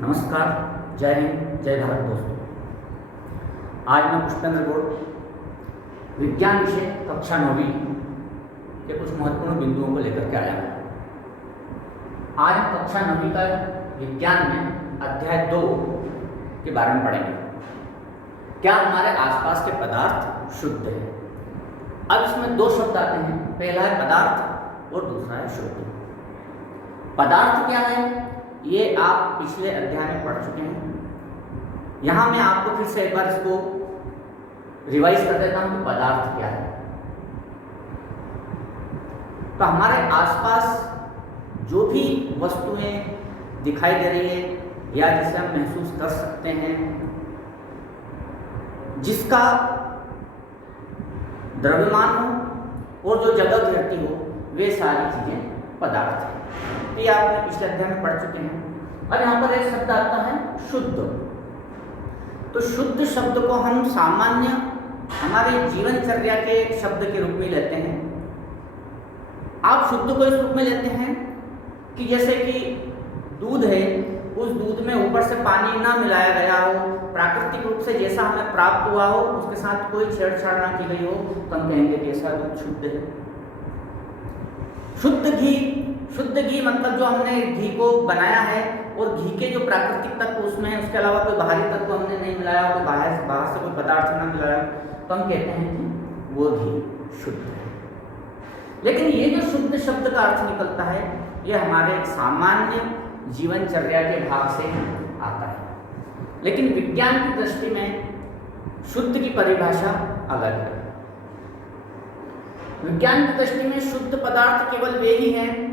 नमस्कार, जय हिंद, जय भारत दोस्तों। आज मैं पुष्पेंद्र गौड़ विज्ञान विषय कक्षा 9वीं के कुछ महत्वपूर्ण बिंदुओं को लेकर के आया हूँ। आज हम कक्षा 9वीं का विज्ञान में अध्याय 2 के बारे में पढ़ेंगे। क्या हमारे आसपास के पदार्थ शुद्ध है? अब इसमें दो शब्द आते हैं, पहला है पदार्थ और दूसरा है शुद्ध। पदार्थ क्या है ये आप पिछले अध्याय में पढ़ चुके हैं। यहाँ मैं आपको फिर से एक बार इसको रिवाइज कर देता हूँ कि पदार्थ क्या है। तो हमारे आसपास जो भी वस्तुएं दिखाई दे रही है या जिसे हम महसूस कर सकते हैं, जिसका द्रव्यमान हो और जो जगह घेरती हो, वे सारी चीजें पदार्थ हैं। तो ये आपने पिछले अध्याय में पढ़ चुके हैं। अब यहाँ पर एक शब्द आता है शुद्ध। तो शुद्ध शब्द को हम सामान्य हमारे जीवनचर्या के शब्द के रूप में लेते हैं। आप शुद्ध को इस रूप में लेते हैं कि जैसे कि दूध है, उस दूध में ऊपर से पानी ना मिलाया गया हो, प्राकृतिक रूप से जैसा हमें प्राप्त हुआ हो, उसके साथ कोई छेड़छाड़ ना की गई हो, तो हम कहेंगे कि ऐसा दूध शुद्ध है। शुद्ध घी मतलब जो हमने घी को बनाया है और घी के जो प्राकृतिक तत्व उसमें है, उसके अलावा कोई बाहरी तत्व हमने नहीं मिलाया, कोई बाहर से कोई पदार्थ ना मिलाया, तो हम कहते हैं कि वो घी शुद्ध है। लेकिन ये जो शुद्ध शब्द का अर्थ निकलता है, ये हमारे सामान्य जीवनचर्या के भाग से आता है। लेकिन विज्ञान की दृष्टि में शुद्ध की परिभाषा अलग है। विज्ञान की दृष्टि में शुद्ध पदार्थ केवल वे ही हैं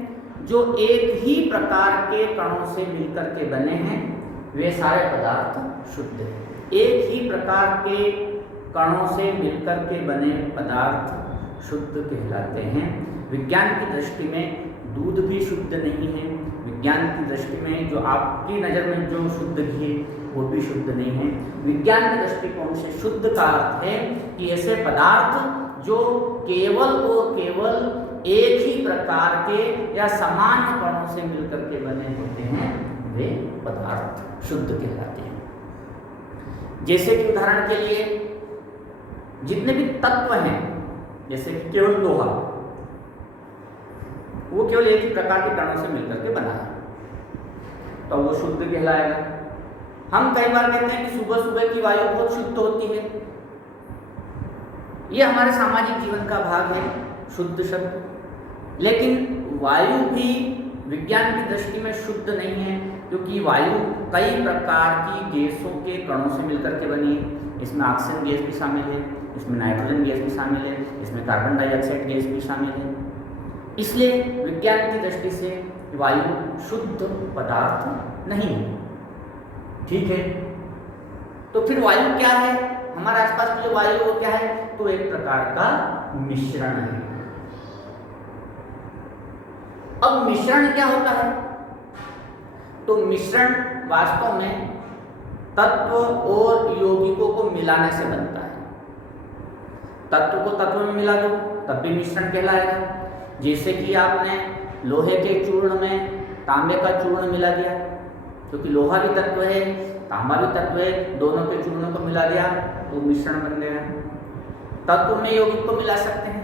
जो एक ही प्रकार के कणों से मिलकर के बने हैं, वे सारे पदार्थ शुद्ध हैं। एक ही प्रकार के कणों से मिलकर के बने पदार्थ शुद्ध कहलाते हैं। विज्ञान की दृष्टि में दूध भी शुद्ध नहीं है। विज्ञान की दृष्टि में जो आपकी नज़र में जो शुद्ध घी है वो भी शुद्ध नहीं है। विज्ञान के दृष्टिकोण से शुद्ध का अर्थ है कि ऐसे पदार्थ जो केवल और केवल एक ही प्रकार के या समान कणों से मिलकर के बने होते हैं, वे पदार्थ शुद्ध कहलाते हैं। जैसे कि उदाहरण के लिए जितने भी तत्व हैं, जैसे कि केवल लोहा, वो केवल एक ही प्रकार के कणों से मिलकर के बना है, तो वो शुद्ध कहलाएगा। हम कई बार कहते हैं कि सुबह सुबह की वायु बहुत शुद्ध होती है। ये हमारे सामाजिक जीवन का भाग है शुद्ध शब्द। लेकिन वायु भी विज्ञान की दृष्टि में शुद्ध नहीं है, क्योंकि वायु कई प्रकार की गैसों के कणों से मिलकर के बनी है। इसमें ऑक्सीजन गैस भी शामिल है, इसमें नाइट्रोजन गैस भी शामिल है, इसमें कार्बन डाइऑक्साइड गैस भी शामिल है। इसलिए विज्ञान की दृष्टि से वायु शुद्ध पदार्थ नहीं है। ठीक है, तो फिर वायु क्या है? हमारे आसपास की जो वायु वो क्या है? तो एक प्रकार का मिश्रण है। अब मिश्रण क्या होता है? तो मिश्रण वास्तव में तत्व और यौगिकों को मिलाने से बनता है। तत्व को तत्व में मिला दो तब भी मिश्रण कहलाएगा। जैसे कि आपने लोहे के चूर्ण में तांबे का चूर्ण मिला दिया, क्योंकि लोहा भी तत्व है, तांबा भी तत्व है, दोनों के चूर्ण को मिला दिया तो मिश्रण बन गया। तत्व में यौगिक को मिला सकते हैं।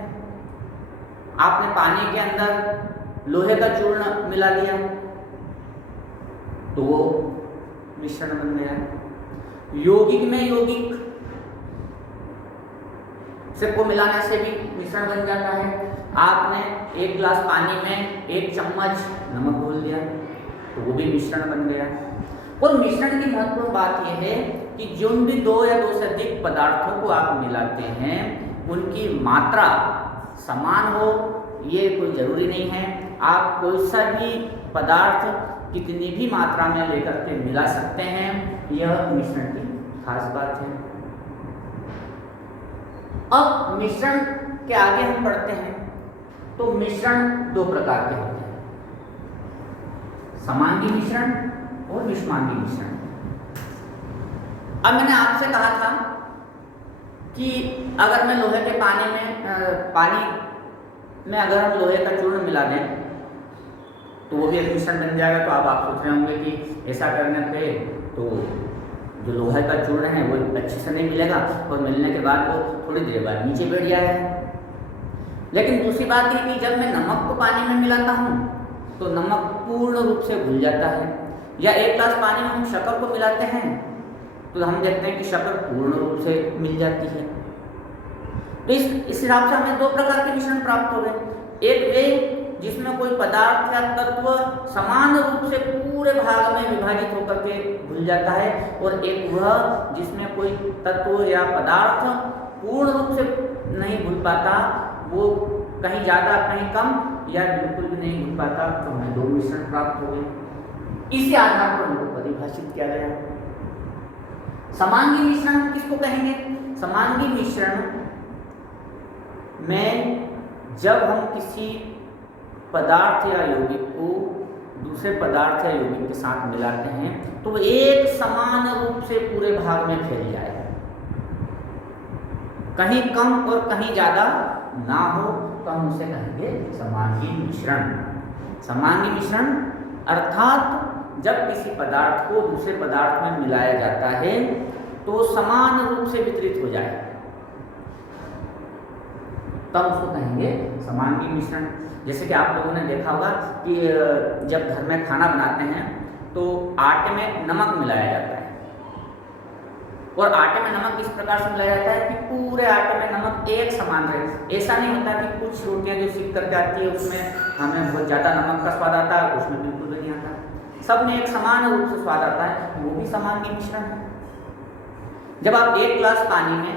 आपने पानी के अंदर लोहे का चूर्ण मिला दिया तो वो मिश्रण बन गया। यौगिक में यौगिक से को मिलाने से भी मिश्रण बन जाता है। आपने एक गिलास पानी में 1 चम्मच नमक घोल दिया तो वो भी मिश्रण बन गया। और मिश्रण की महत्वपूर्ण बात यह है कि जो भी 2 या 2 से अधिक पदार्थों को आप मिलाते हैं, उनकी मात्रा समान हो ये कोई जरूरी नहीं है। आप कोई सा भी पदार्थ कितनी भी मात्रा में लेकर के मिला सकते हैं, यह मिश्रण की खास बात है। अब मिश्रण के आगे हम बढ़ते हैं तो मिश्रण 2 प्रकार के होते हैं, समांगी मिश्रण और विषमांगी मिश्रण। अब मैंने आपसे कहा था कि अगर मैं लोहे के पानी में अगर हम लोहे का चूर्ण मिला दें तो वो भी एक मिश्रण बन जाएगा। तो अब आप सोच रहे होंगे कि ऐसा करने पे तो जो लोहे का चूर्ण है वो अच्छे से नहीं मिलेगा और मिलने के बाद वो थोड़ी देर बाद नीचे बैठ जाएगा। लेकिन दूसरी बात है कि जब मैं नमक को पानी में मिलाता हूँ तो नमक पूर्ण रूप से घुल जाता है, या एक गिलास पानी में हम शक्कर को मिलाते हैं तो हम देखते हैं कि शक्कर पूर्ण रूप से मिल जाती है। तो इस हिसाब से हमें दो प्रकार के मिश्रण प्राप्त हो गए। एक वे जिसमें कोई पदार्थ या तत्व समान रूप से पूरे भाग में विभाजित होकर के घुल जाता है, और एक वह जिसमें कोई तत्व या पदार्थ पूर्ण रूप से नहीं घुल पाता, वो कहीं ज़्यादा कहीं कम या बिल्कुल भी नहीं घुल पाता। तो हमें दो मिश्रण प्राप्त हो गए। इसी आधार पर उनको परिभाषित किया गया। समांगी मिश्रण हम किसको कहेंगे? समांगी मिश्रण में जब हम किसी पदार्थ या यौगिक को दूसरे पदार्थ या यौगिक के साथ मिलाते हैं तो एक समान रूप से पूरे भाग में फैल जाए, कहीं कम और कहीं ज्यादा ना हो, तो हम उसे कहेंगे समांगी मिश्रण। समांगी मिश्रण अर्थात जब किसी पदार्थ को दूसरे पदार्थ में मिलाया जाता है तो समान रूप से वितरित हो जाए, तब उसको कहेंगे समांगी मिश्रण। जैसे कि आप लोगों ने देखा होगा कि जब घर में खाना बनाते हैं तो आटे में नमक मिलाया जाता है, और आटे में नमक इस प्रकार से मिलाया जाता है कि पूरे आटे में नमक एक समान रहे। ऐसा नहीं होता कि कुछ रोटियां जो सीख करके आती है उसमें हमें बहुत ज़्यादा नमक का स्वाद आता है, उसमें बिल्कुल भी नहीं आता, सब में एक समान रूप से स्वाद आता है, वो भी समांगी मिश्रण है। जब आप एक गिलास पानी में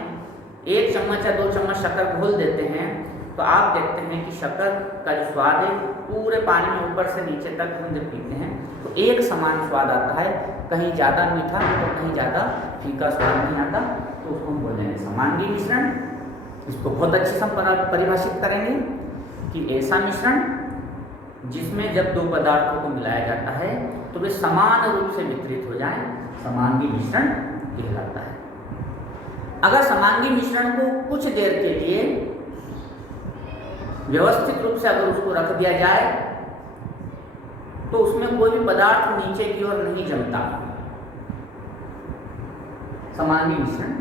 1 चम्मच या 2 चम्मच शक्कर घोल देते हैं तो आप देखते हैं कि शक्कर का जो स्वाद है पूरे पानी में ऊपर से नीचे तक हम जब पीते हैं तो एक समान स्वाद आता है, कहीं ज़्यादा मीठा तो कहीं ज़्यादा फीका स्वाद नहीं आता, तो उसको हम बोलेंगे समांगी मिश्रण। इसको बहुत अच्छे से हम परिभाषित करेंगे कि ऐसा मिश्रण जिसमें जब दो पदार्थों को मिलाया जाता है तो वे समान रूप से वितरित हो जाए, समांगी मिश्रण कहलाता है। अगर समांगी मिश्रण को कुछ देर के लिए व्यवस्थित रूप से अगर उसको रख दिया जाए तो उसमें कोई भी पदार्थ नीचे की ओर नहीं जमता। समांगी मिश्रण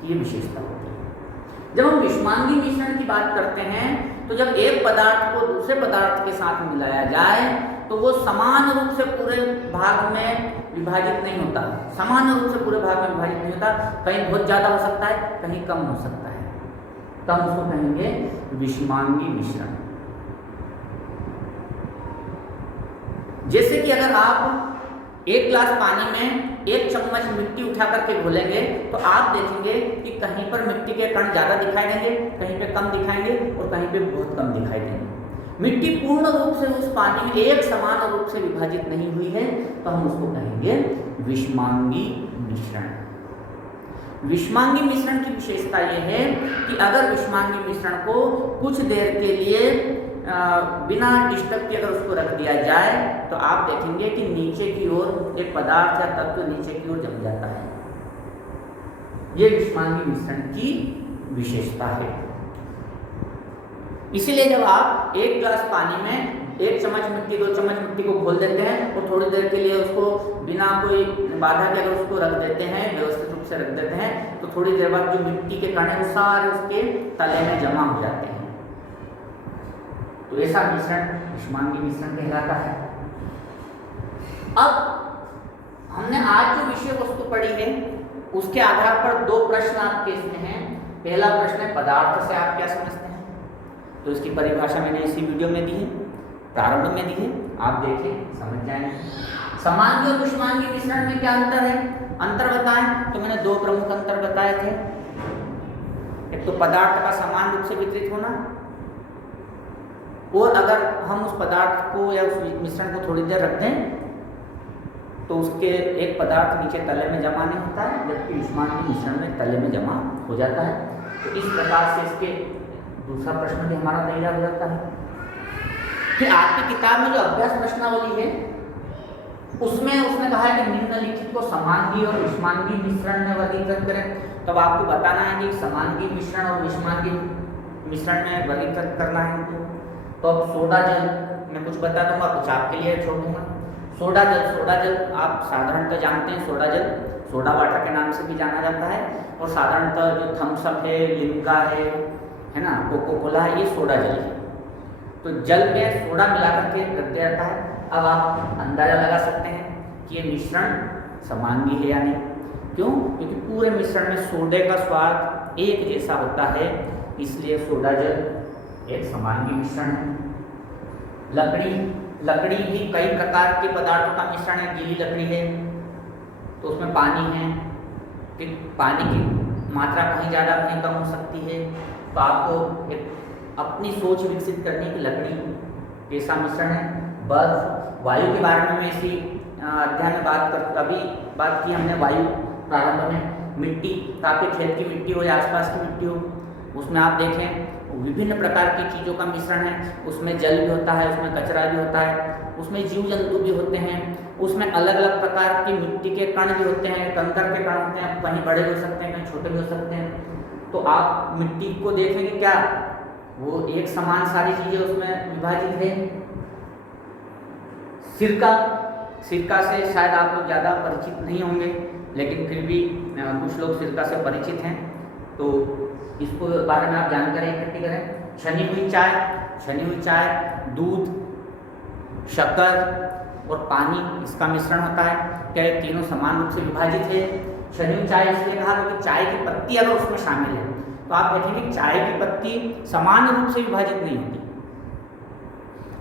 की विशेषता होती है। जब हम विषमांगी मिश्रण की बात करते हैं तो जब एक पदार्थ को दूसरे पदार्थ के साथ मिलाया जाए तो वो समान रूप से पूरे भाग में विभाजित नहीं होता, समान रूप से पूरे भाग में विभाजित नहीं होता, कहीं बहुत ज़्यादा हो सकता है, कहीं कम हो सकता है, तो हम उसको कहेंगे विषमांगी मिश्रण। जैसे कि अगर आप 1 गिलास पानी में 1 चम्मच मिट्टी उठा करके घोलेंगे तो आप देखेंगे कि कहीं पर मिट्टी के कण ज़्यादा दिखाई देंगे, कहीं पे कम दिखाएंगे और कहीं पे बहुत कम दिखाई देंगे। मिट्टी पूर्ण रूप से उस पानी में एक समान रूप से विभाजित नहीं हुई है, तो हम उसको कहेंगे विषमांगी मिश्रण। विषमांगी मिश्रण की विशेषता यह है कि अगर विषमांगी मिश्रण को कुछ देर के लिए बिना डिस्टर्ब के अगर उसको रख दिया जाए तो आप देखेंगे कि नीचे की ओर एक पदार्थ या तत्व नीचे की ओर जम जाता है। यह विषमांगी मिश्रण की विशेषता है। इसीलिए जब आप 1 गिलास पानी में 1 चम्मच मिट्टी 2 चम्मच मिट्टी को घोल देते हैं और थोड़ी देर के लिए उसको बिना कोई बाधा के अगर उसको रख देते हैं, व्यवस्थित रूप से रख देते हैं, तो थोड़ी देर बाद जो मिट्टी के कण हैं वो सारे उसके तले में जमा हो जाते हैं। तो ऐसा मिश्रण विषमांगी मिश्रण कहलाता है। अब हमने आज जो विषय वस्तु पढ़ी है उसके आधार पर 2 प्रश्न आपके इसमें हैं। पहला प्रश्न है पदार्थ से आप क्या समझते हैं, तो इसकी परिभाषा मैंने इसी वीडियो में दी है, प्रारंभ में दी है, आप देखें समझ जाएंगे। समांगी और विषमांगी मिश्रण में क्या अंतर है, अंतर बताएं तो मैंने 2 प्रमुख अंतर बताए थे। एक तो पदार्थ का समान रूप से वितरित होना, और अगर हम उस पदार्थ को या उस मिश्रण को थोड़ी देर रख दें तो उसके एक पदार्थ नीचे तले में जमा नहीं होता है, जबकि विषमांगी मिश्रण में तले में जमा हो जाता है। तो इस प्रकार से इसके दूसरा प्रश्न भी हमारा तैयार हो जाता है। फिर आपकी किताब में जो अभ्यास प्रश्नावली है उसमें उसने कहा है कि निम्नलिखित को समांगी और विषमांगी मिश्रण में वर्गीकृत करें। तब आपको बताना है कि समांगी मिश्रण और विषमांगी मिश्रण में वर्गीकृत करना है इनको। तो अब सोडा जल मैं कुछ बता दूंगा, कुछ आपके लिए छोड़ दूंगा। सोडा जल आप साधारणतः जानते हैं, सोडा जल सोडा वाटर के नाम से भी जाना जाता है, और साधारणतः जो थम्स अप है, लिम्का है ना, कोको कोला है, ये सोडा जल है। तो जल में सोडा मिला करके रख दिया जाता है। अब आप अंदाजा लगा सकते हैं कि ये मिश्रण समांगी है या नहीं। क्यों? क्योंकि पूरे मिश्रण में सोडे का स्वाद एक जैसा होता है, इसलिए सोडा जल एक समांगी मिश्रण है। लकड़ी भी कई प्रकार के पदार्थों का मिश्रण है। गीली लकड़ी है तो उसमें पानी है, फिर पानी की मात्रा कहीं ज़्यादा कहीं कम हो सकती है। तो आपको एक अपनी सोच विकसित करने की लकड़ी कैसा मिश्रण है। बर्फ, वायु के बारे में इसी अध्याय में बात की हमने। वायु प्रारंभ में मिट्टी, आपके खेत की मिट्टी हो या आसपास की मिट्टी हो, उसमें आप देखें विभिन्न प्रकार की चीज़ों का मिश्रण है। उसमें जल भी होता है, उसमें कचरा भी होता है, उसमें जीव जंतु भी होते हैं, उसमें अलग अलग प्रकार की मिट्टी के कण भी होते हैं, कंकड़ के कण होते हैं, कहीं बड़े हो सकते हैं, कहीं छोटे भी हो सकते हैं। तो आप मिट्टी को देखेंगे, क्या वो एक समान सारी चीज़ें उसमें विभाजित है। सिरका से शायद आप लोग ज़्यादा परिचित नहीं होंगे, लेकिन फिर भी कुछ लोग सिरका से परिचित हैं, तो इसको बारे में आप जानकारी इकट्ठी करें। छनी हुई चाय, दूध, शक्कर और पानी, इसका मिश्रण होता है। क्या ये तीनों समान रूप से विभाजित है? छनी हुई चाय इसलिए कहा क्योंकि चाय की पत्ती अगर उसमें शामिल है तो आप देखेंगे चाय की पत्ती समान रूप से विभाजित नहीं होती,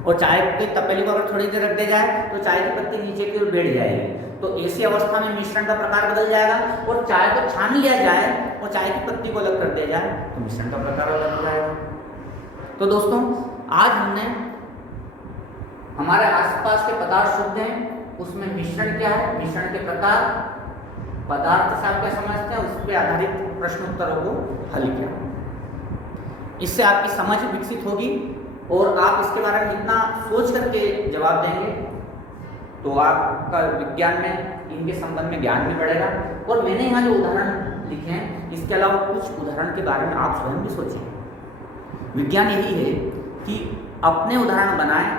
और चाय के तपेली को अगर थोड़ी देर रख दिया जाए तो चाय की पत्ती नीचे की ओर बैठ जाएगी। तो ऐसी अवस्था में मिश्रण का प्रकार बदल जाएगा, और चाय को छान लिया जाए और चाय की पत्ती को अलग कर दिया जाए तो मिश्रण का प्रकार अलग हो जाएगा। तो दोस्तों, आज हमने हमारे आसपास के पदार्थ शुद्ध हैं, उसमें मिश्रण क्या है, मिश्रण के प्रकार, पदार्थ से आप क्या समझते हैं, उस पर आधारित प्रश्नोत्तरों को हल किया। इससे आपकी समझ विकसित होगी और आप इसके बारे में जितना सोच करके जवाब देंगे तो आपका विज्ञान में इनके संबंध में ज्ञान भी बढ़ेगा। और मैंने यहाँ जो उदाहरण लिखे हैं, इसके अलावा कुछ उदाहरण के बारे में आप स्वयं भी सोचें। विज्ञान यही है कि अपने उदाहरण बनाएं,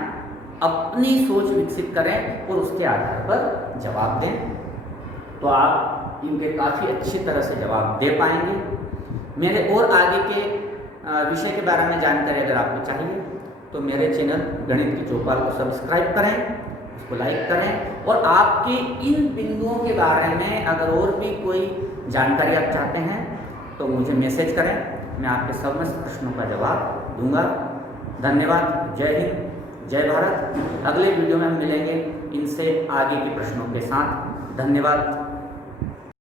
अपनी सोच विकसित करें और उसके आधार पर जवाब दें, तो आप इनके काफ़ी अच्छी तरह से जवाब दे पाएंगे। मेरे और आगे के विषय के बारे में जानकारी अगर आपको चाहिए तो मेरे चैनल गणित की चौपाल को सब्सक्राइब करें, उसको लाइक करें, और आपके इन बिंदुओं के बारे में अगर और भी कोई जानकारी आप चाहते हैं तो मुझे मैसेज करें, मैं आपके समस्त प्रश्नों का जवाब दूंगा। धन्यवाद। जय हिंद, जय भारत। अगले वीडियो में हम मिलेंगे इनसे आगे के प्रश्नों के साथ। धन्यवाद।